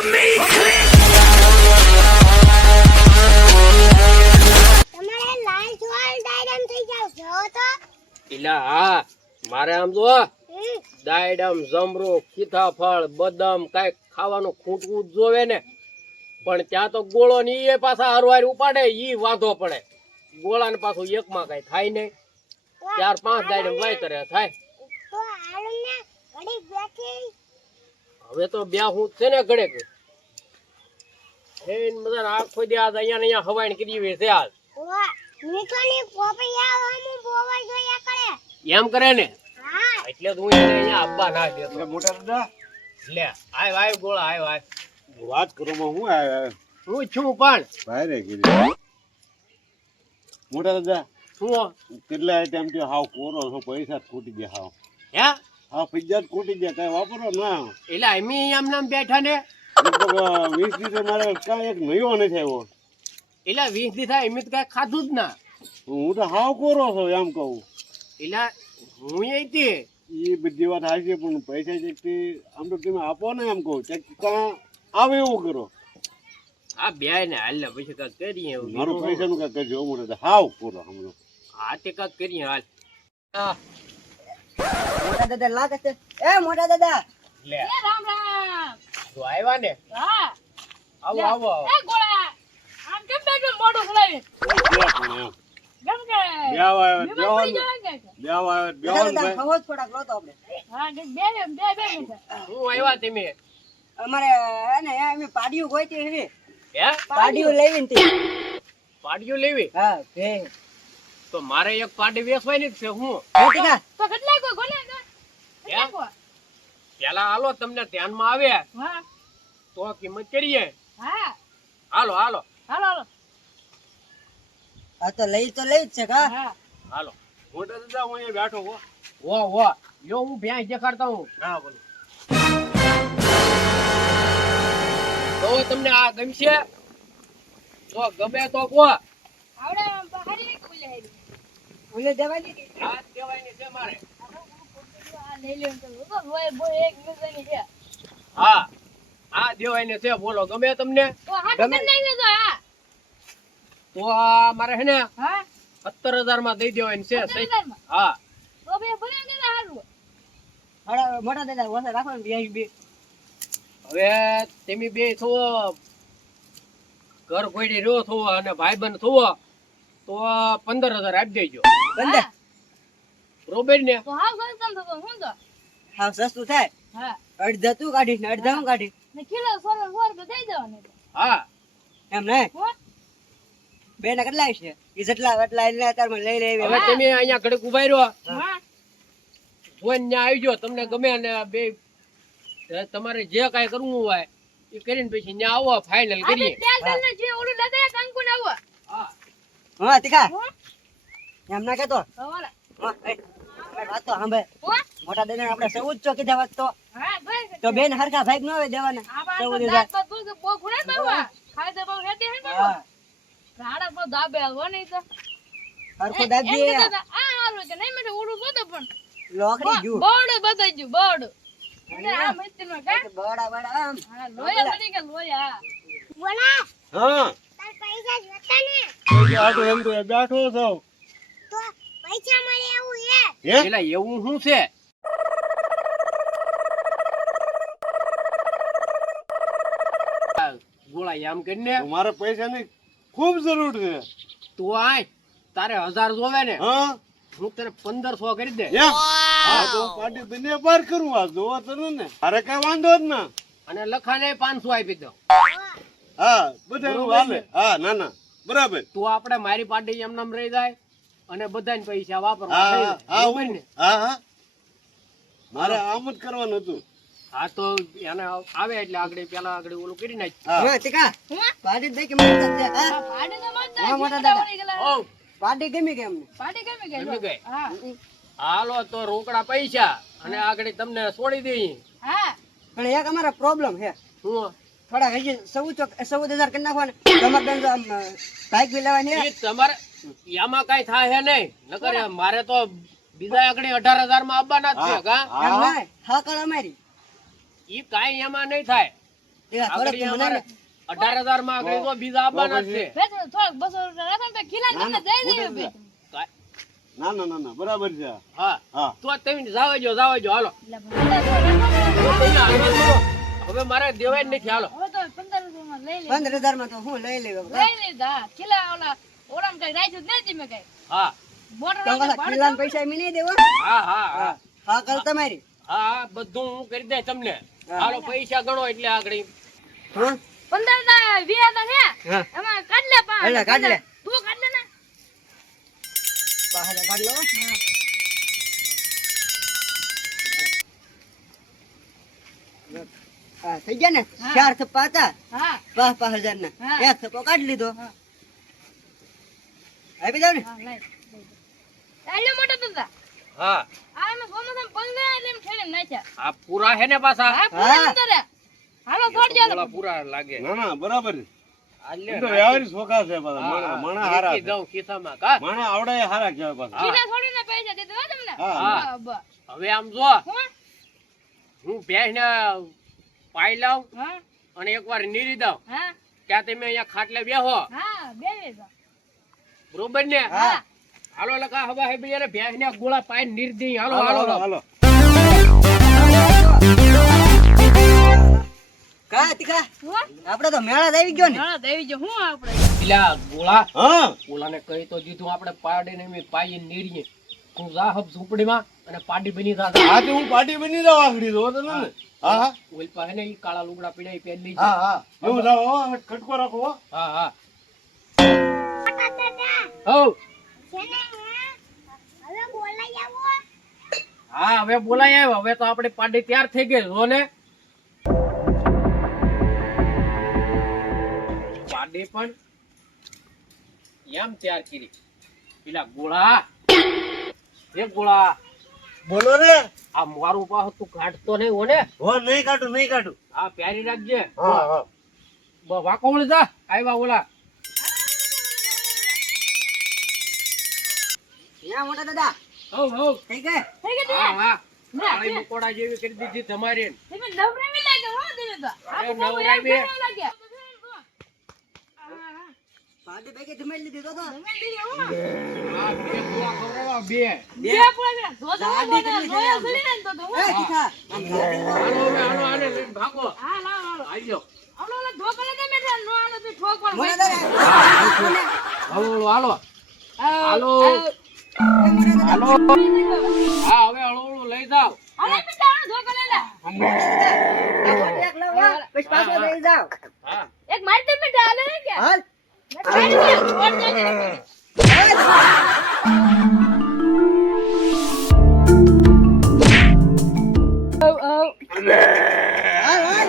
ઇલા હા મારે આમ જો દાયડમ જમરૂ સીતાફળ બદામ કઈક ખાવાનું ખૂટવું જ જોવે ને પણ ત્યાં તો ગોળો ને ઈ પાછા હરવાર ઉપાડે ઈ વાંધો પડે ગોળા ને પાછું એકમાં કઈ થાય નહીં 4-5 દાયડમ વાયતરે થાય હવે તો હું છે ને ઘડે મજા આખો દી આજ અહીંયા હવાઈ કરી છે આજ એમ કરે ને એટલે હું અહીંયા આવવા ના દેતો મોટા દાદા લે આય ગોળા આય વાત કરો હું આવ્યા હું છું પણ ભાઈ કીધું મોટા દાદા શું કેટલા ટાઈમ થી હાવ કોરો છો પૈસા ખૂટી ગયા હાવ હે હા પૈસા ખૂટી ગયા કઈ વાપરો ના એટલે અમે એમ નામ બેઠા ને 20 દિવસે મારે કઈ એક નયો નથી આવ્યો એટલે 20 દી થાય એમ તો કઈ ખાધું જ ના હું તો હાવ કોરો છો એમ કહું એટલે હું અહીંથી એ બધી વાત હાચી પણ પૈસા જેટલી આમ તો તમે આપો ને એમ કહું કાં આવે એવું કરો આ બે ને હાલ ને પછી કાંક કરીએ એવું મારું પૈસાનું કાંક કરજો મોટા હાવ કોરો હમણાં હા તે કાંક કરીએ હાલ મોટા દાદા લાગે છે એ મોટા દાદા લે રામ રામ તો આવ્યા ને હા આવો એ ગોળા આમ કેમ બેઠો મોઢું ખોલાવી કેમ કે દાદા ખવો જ થોડાક લો તો આપણે હા બે હું આવ્યા તમે અમારે હે ને એમ પાડિયું હોય તે એવી હે પાડિયું લેવીને તે પાડિયું લેવી હા ભે તો મારે એક પાડી વેચવાની જ છે હું મોટીકા તો કેટલા કો ગોળા કેટલા કો પેલા હાલો તમને ધ્યાનમાં આવે હા તો કિંમત કરીએ હા હાલો હાલો આ તો લઈ જ છે કા હા હાલો મોટા દાદા હું અહીંયા બેઠો હો વો યો હું ભેંસ દેખાડતા હું હા બોલો તો તમને આ ગમશે તો ગમે તો કો આવડે બહારી ખુલે હેરી ઓલે દેવાની કે આ દેવાની છે મારે આ લઈ લ્યો તો રોય બોય એક મિનિટની છે હા આ દેવાની છે બોલો ગમે તમને તો હાથ કર નાખજો હા તો આ મારે હે ને હા 17000 માં દઈ દેવાની છે 17000 માં? હા તો બે ભલે દે હારું હડા મોટા દાદા ઓછા રાખો ને બે હવે તમે બે છો ઘર કોઈડી રહ્યો છો અને ભાઈબંધ છો તો 15000 આપી દેજો બંધ રોબેટ ને તો હાવ સસ્તું તો હું તો હા સસ્તું થાય હા અડધા તું કાઢીશ ને અડધા હું કાઢીશ ને કિલો સોરો તો દઈ દેવાનું હા એમ નહીં હો બે ના કેટલા છે એ જેટલા એટલા એને અત્યારમાં લઈ લેવી હવે તમે અહીંયા ઘડીક ઉભા રહ્યો હા જોઈને ત્યાં આવી જાઓ તમને ગમે અને બે તમારે જે કાંઈ કરવું હોય એ કરીને પછી ત્યાં આવો ફાઇનલ કરીએ તેલ તેલ ને જે ઓલું લદે કંકુ ને આવો હા હા તીખા હો એમ ના કહેતો હવાલા હા વાત તો સાંભળે હો મોટા દાદા આપણે 14 કીધા વાત તો હા ભાઈ તો બેન હરખા ભાઈ નો આવે દેવાના આ બાર 14,000 દાંત બહુ બહુ ઘુણા બાવા ખાય તો બહુ રેતી હે બાવા હા રાડા બહુ દાબે હો નહીં તો હરખો દાબી આ હારું કે નહીં મેં ઓલું બધું પણ લોકડી જુ બોર્ડ બતાઈ ગયું બોર્ડ એટલે આ મસ્તીનો કા બડા બડા આમ હા લોયા બની કે લોયા બોલા હા તાર પૈસા જોતા ને આટો એમ તો બેઠો છો તો પૈસા મળે એવું હે હે પેલા એવું શું છે ગોળા એમ કરીને મારે પૈસાની ખૂબ જરૂર છે તું આય તારે 1000 જોવે ને હા હું તને 1500 કરી દે એમ હા તો પાર્ટી બને બાર કરું આ જોવો તો ને અરે કઈ વાંધો જ ના અને લખાને 500 આપી દો હા બધા હાલે હા ના ના બરાબર તું આપણે મારી પાર્ટી એમ નામ રહી જાય અને બધાને પૈસા વાપરવા હા થઈ હા જાય. હા બરાબર ને? હા હા મારે આમ જ કરવાનું હતું હા તો એને આવે એટલે આગળ ઓલું કરી નાખ હા હા તીખા પાર્ટી દે કે મને દે હા પાડી તો મત હા, મોટા દાદા. ઓ પાર્ટી ગમી કે અમને પાડી કેમ ગમી ગઈ. હા હાલો તો રોકડા પૈસા અને આગળ તમને છોડી દઈ હા પણ એક અમારો પ્રોબ્લેમ છે હું થોડા હજી 14,000 કરી નાખવાના તમારે બેન આમ બાઈક બી લેવાની ઈ તમારે આમાં કઈ થાય હે નહીં નકર મારે તો બીજા આગળ 18,000 માં આવવાના જ છે કા એમ નહીં હા કળ અમારી ઈ કાઈ એમાં નહીં થાય ટીકા થોડોક આગળ તો અમારે મનાય ને. 18,000 માં આગળ તો બીજા આવવાના જ છે. ભેટ થોડાક 200 રૂપિયા રાખો ને તો ખીલા ના, તમને ના, દઈ દઈએ ભેટ. ના ના ના ના બરાબર છે હા હા તો તમે જાવ જો હાલો. એટલે ભેટ તો રાખો ને. હવે તમને હાલવા દો. હવે મારે દેવાય જ નથી હાલો. હવે તો 15 રૂપિયામાં લઈ લે. 15,000 માં તો હું લઈ લેવા લઈ લીધા હા. ખીલા ઓલા ઓરામ કઈ રાખ્યું જ નથી મેં કઈ હા મોટર તો વાળા ઓલા કિલ્લાના પૈસા એમ નહીં દેવા હા હા હા હા કલ તમારી હા બધું હું કરી દે તમને. હાલો પૈસા ગણો એટલે આગળ હા 15 તા 20 તા ને હા એમાં કાઢ લે પાંચ. એટલે કાઢ લે. તું કાઢ લે ને. પાછા કાઢ લો હા થઈ ગયા ને હા. 4 થપ્પા હતા હા 5,000 ના હા. એક થપ્પો કાઢી લીધો હા. આપી જાવ ને હા લઈ આલ્યો મોટો દાદા હા આ એમાં સોમોસમ 15 એટલે એમ ઠેડીને નાખ્યા. આ પૂરા હે ને પાછા હા પૂરા અંદર હે. હાલો થોડજો ઓલા પૂરા લાગે. ના ના બરાબર છે આ લે, એ તો વ્યવહારિક શોખા છે પાછા હા, માણા હા. માણા હારા મૂકી છે. દઉં ખિસ્સામાં, કા? માણા આવડે એ હારા કહેવાય પાછા ખીલા છોડીને પૈસા દીધા હો તમને. હા. હા. બસ. હવે આમ જો હું? હું ભેંસને પાઈ લાવ હા અને એકવાર નીરી દઉં હા ત્યાં તમે અહીંયા ખાટલે બેહો હા બેવે તો. બરોબર ને હા હાલો લખા હવા હે બીજાને ભેંસને ગોળા પાઈ નીર દઈ હાલો હાલો હાલો હાલો કા તીખા હું? આપણે તો મેળા જ આવી ગયો ને હા દેવી જો હું આપણે. પેલા ગોળા હા ઓલાને કહી તો દીધું આપણે પાડીને એમ પાઈ નીરીએ તું જા હબ ઝૂંપડીમાં અને પાડી બની થા હા તો હું પાર્ટી બની જાવ આખડી તો વાંધો નહીં ને હા હા ઓલ પાસે ને ઈ કાળા લુગડા પીડા ઈ પહેરી હા લીધા. હા એવું જાવ હો હવે ખટકો રાખો હો. હા હા હઉ. હા હવે બોલાય આવ્યો હવે તો આપણે પાડી તૈયાર થઈ ગઈ જો ને પાડી પણ એમ તૈયાર કરી પેલા ગોળા એ ગોળા બોલો ને આ મારું પાછું તું કાઢતો નહીં હો ને હો નહીં કાઢું નહીં કાઢું આ પ્યારી રાખજે હા હા વાકો વળી જા આવ્યા ઓલા ત્યાં મોટા દાદા હઉ હઉ થઈ ગઈ થઈ ગઈ હા ને? હા કાળી મકોડા જેવી કરી દીધી તમારી તમે નવરાવી લાગે હો દેવી તો. અરે આ તો નવરાવી. બહુ લાગે. હા, પાડી ભેગી જમાઈ લીધી તો તમે દીધી હો. આ બે ગોળા ખવડાવવા બે બે પૂરા કર્યા. ધોધો દાદી બોલે, કેટલી ધોયો થઈ ખરી ને તો તો એ હું. તીખા આમ ગાડી નો. હાલો હવે હાલો આને લઈને ભાગો હા, લાવો, લાવો. આવજો આવલો, ઓલો ઢોકળે કેમ બેઠા? નો આલો તો ઠોકવાનું મોટા હોય. દાદા હાલો હાલો હાલો એ મોટા દાદા હાલો હા હવે હળવું લઈ જાવ હાલે બેટા, આનો ઢોકળે લે. આ મોટી એક લાવો પછી પાછો લઈ જાવ હા એક મારી દે બેટા, હાલે કે? હાલ મારી દે, ઓર દે. હાલ હાલ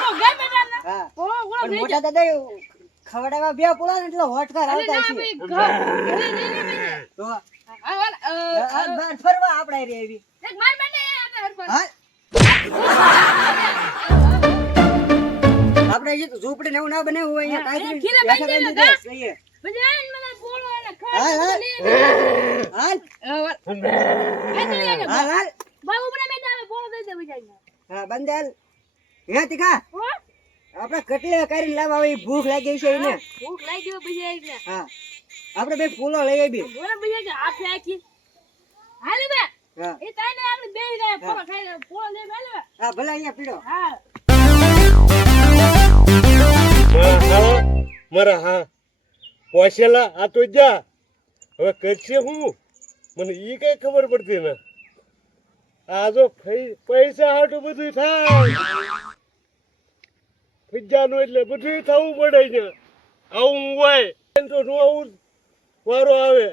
તો ગઈ બેટા ને. હા ઓ, ઓલો પણ લઈ મોટા દાદા ખવડાવવા બે પોળા ને એટલે હોટકાર અરે આવતા ના છે ભાઈ, ઘર લઈ લે બેટા. તો આ વાલ, હાલ બહાર ફરવા આપણે રે આવી એક માર બેટા, આ હરપર. હાલ આપણે જે ઝૂંપડી ને એવું ના બનાવ્યું હોય અહીંયા કાંઈ ખીલે બેઠા બાંધી બાંધી દે, દે. સહી. પછી આઈને મને બોલો એને હાલ, હાલ. ખાય. હાલ હાલ હાલ બાબુ મને બેટા હવે બોલો દઈ દે બજાઈને. હા બંધાલ હે તીખા હો? આપણે કટલે કરીને લાવવા આવી ભૂખ લાગી છે એને ભૂખ લાગી હોય પછી આઈને. હા આપણે બે ફૂલો લઈ આવી બોલો પછી કે હાથ રાખી. હાલે બે. હા એ તાઈને આપણે બે જાય પોળો ખાઈ પોળો લઈ હાલે બે. હા ભલે અહીંયા પીડો હા. મારા હા પોસેલા આ તો જા હવે કરશે હું મને ઈ કઈ ખબર પડતી ને આ જો પૈસા હાટું બધું થાય ફિજાનું એટલે બધું થવું પડે છે આવું હોય તો નો આવું વારો આવે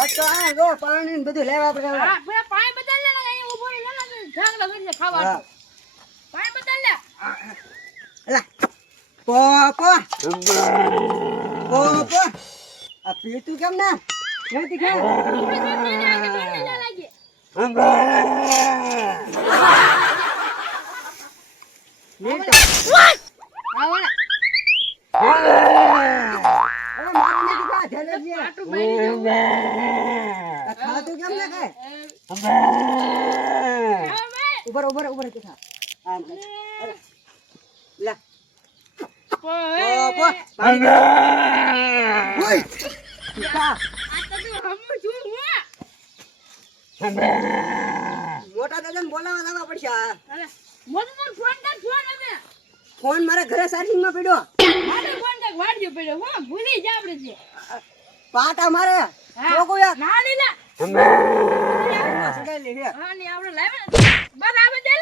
આ તો આ જો પાણી ને બધું લેવા આપણે હવે. હા પેલા પાણી બદલ લે ને અહીંયા ઊભો રહી લે ને ઢાંકલા કરી દે ખાવા હા પાણી બદલ લે. એલા પોપો પોપો આ પીતું કેમ ના હે તીખા લાગી. મીઠો. હા વાળા. અરે મારે નથી તીખા જલેબી આ આટલું પાણી જવું. ખાતું કેમ ના ખાય હા ભાઈ. ઉભર તીખા આમ કર. અરે લે પો, પો પાણી ઓય કા આ તો તું હમું છું હું. મોટા દાદાને બોલાવવા લાવવા પડશે આ. અરે મોટો તો ફોન કર ફોન હવે. ફોન મારા ઘરે ચાર્જિંગ માં પડ્યો. મારો ફોન તક વાડ્યો પડ્યો હું ભૂલી જા આપણે છે. પાટા મારે હા. જોકો યાર ના લીલા. સગાઈ લે હે. હા ને આપણે લાવે ને. બસ આવે દે લે.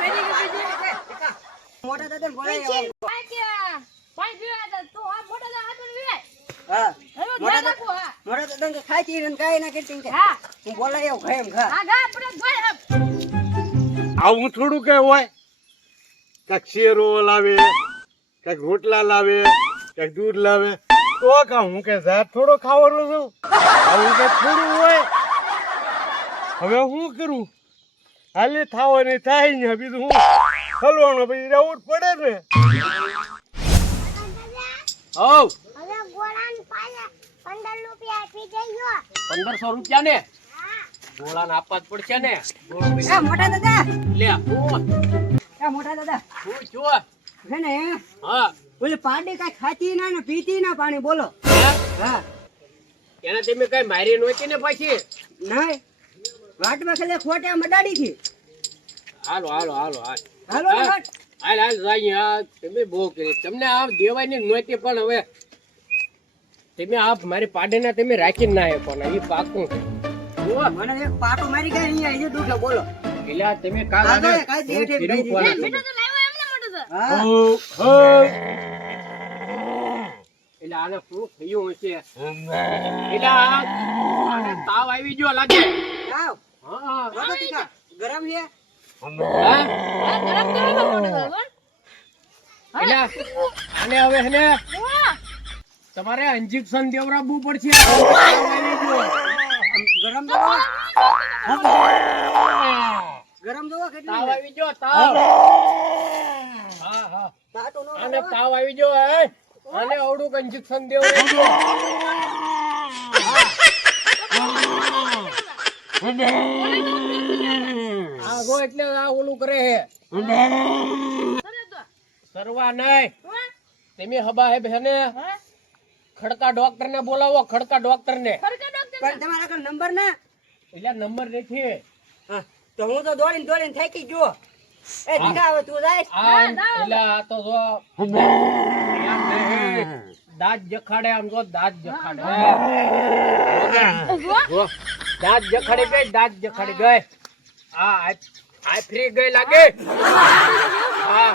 મેરી કે બીજે. મોટા દાદાને બોલાવી આ કે પાંચ પીવા હતા તો આ મોટા દા હાથ વે. હા હવે મોટા ધ્યાન રાખો હા. મોટા દાદાને કે ખાઈ ને કાઈ ના કરતી કે હા હું બોલાવી આવું ખાઈ એમ ખા હા ગા આપણે ભાઈ હમ. આવું થોડું કે હોય કાંઈક શેરો લાવે કાંઈક રોટલા લાવે કાંઈક દૂધ લાવે તો કા હું કે જાત થોડો ખાવાનો છું આવું કે થોડું હોય હવે હું કરું હાલે થાવાની થાય ને બીજું હું હલવાનો પછી રહેવું જ પડે ને હવ હવે ગોળાન પાયા 15 રૂપિયા આપી દેજો 1500 રૂપિયા ને ગોળાને આપવા જ પડશે ને એ મોટા દાદા લે હું એ મોટા દાદા હું જો હે ને હા ઓલી પાડી કાઈ ખાતી ના ને પીતી ના પાણી બોલો હે? હા એને તમે કઈ મારી નહોતી ને પછી નહીં વાટમાં ખાલી ખોટા મડાડી થી હાલો હાલો હાલો હાલ હાલો ને વાટ. હાલ હાલ જાય આ તમે બહુ કરી તમને આ દેવાની નહોતી પણ હવે તમે આ મારી પાડીને તમે રાખી ના આપ્યો ને એ પાકું જુઓ મને એક પાટો મારી ગયા અહીંયા એ દુખે બોલો એટલે આ તમે કાલ હા, તો આને એ કાંઈ દે, હું દે, કીધું દે, કોને દે. તમે. બેટા તો લાવ્યો એમને મોટો તો. હા એટલે આને શું થયું હશે એટલે આને તાવ આવી ગયો લાગે આવ હા બોલો તીખા ગરમ છે હા? હા ગરમ કરો ને મોટો તો બોલ. એટલે આને હવે છે ને હા તમારે ઇન્જેક્શન દેવડાવવું પડશે તાવ આવી ગયો. ગરમ જોવો ગરમ જોવો તાવ કેટલી આવી ગયો તાવ હા હા પાટો નો આને તાવ આવી ગયો હે આને અવડું ઇન્જેક્શન દેવડાવજો આ ગો એટલે આ ઓલું કરે હે કરે તો સરવા નહીં હા તમે હબા હે બેને હા ખડકા ડોક્ટર ને બોલાવો ખડકા ડોક્ટર ને ખરકા ડોક્ટર પણ તમારા આગળ નંબર ના એટલે નંબર નથી હા તો હું તો દોડીને થાકી ગયો એ તીખા હવે તું જાય આ એટલે આ તો જો આમ નહીં. દાંત જખાડે આમ જો દાંત જખાડે જો દાંત જખાડી ગઈ દાંત જખાડી ગઈ આ ફ્રી ગઈ લાગે હા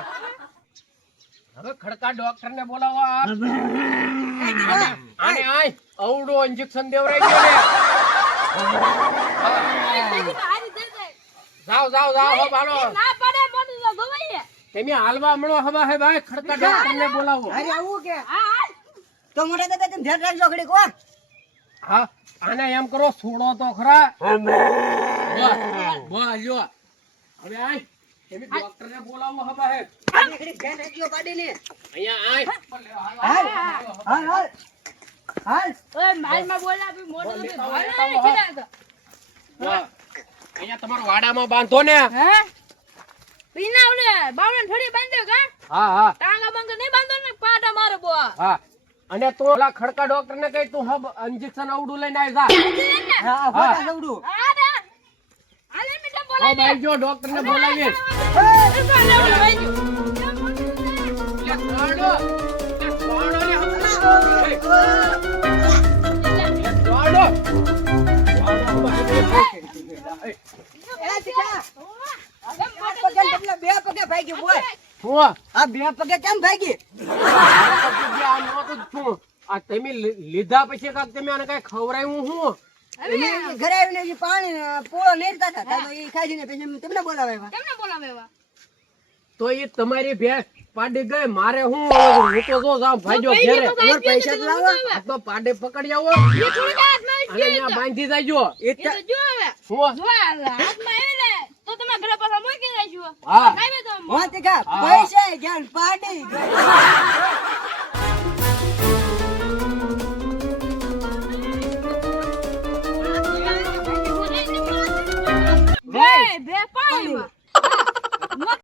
હવે ખડકા ડોક્ટર ને બોલાવો આને આય અવડો ઇન્જેક્શન દેવરાઈ ગયો ને દેખી તો હારી દે દે જાઓ જાઓ જાઓ હો બાળો ના પડે મોટો તો ગવાઈએ તમે હાલવા મળો હવા હે ભાઈ ખડકા ડોક્ટર ને બોલાવો અરે આવું કે હા હા તો મોટા દાદા તમે ધ્યાન રાખજો ઘડીક વાર હા આને એમ કરો છોડો તો ખરા બસ લ્યો હવે આય તમે ડોક્ટર ને બોલાવો હવા હે આને ઘડીક ધ્યાન રાખજો પાડીને અહીંયા આય હાલ હાલ હાલ હાલ ઓય માલમાં બોલાવી મોટો તો લેતા આવો, ભાઈ લેતા આવો, ખીલા તો હા. અહીંયા તમારો વાડામાં બાંધો ને હે પીના ઓલે બાવળન થોડી બાંધ્યો કા હા હા ટાંગા બંગા નહીં બાંધો ને પાટા મારો બો હા અને તું ઓલા ખડકા ડોક્ટર ને કઈ તું હબ ઇન્જેક્શન અવડું લઈને આવી જા હા ફોટા દવડું હા દા આલે મીઠા હા બોલાવી ભાઈ જો ડોક્ટર ને બોલાવીએ લે, દોડો. લે, દોડો ને હમણાં. એ, દોડો. એ, એ તીખા આ પગે એટલે બે પગે ભાગી બોલ શું? આ બે પગે કેમ ભાગી આ નહોતું જ શું? આ તમે લીધા પછી કાંઈક તમે આને કઈ ખવડાવ્યું શું એને ઘરે આવીને જે પાણી પોળો નેરતા હતા તો એ ખાઈને પછી તમને બોલાવ્યા કેમને બોલાવેવા તો એ તમારી ભેંસ પાડી ગઈ મારે હું હવે હું તો જો જામ ભાગ્યો ઘેરે તમારે પૈસા તો લાવો આ તો પાડે પકડી આવો એ થોડી હાથમાં અને ત્યાં બાંધી જાયજો એ એ તો જો હવે હું જો હાથમાં આવે ને તો તમે ઘરે પાછા મૂકી દેજો હા. ખાઈ તો હા તીખા હા. પૈસા ગયા પાડી બે બે પાણીમાં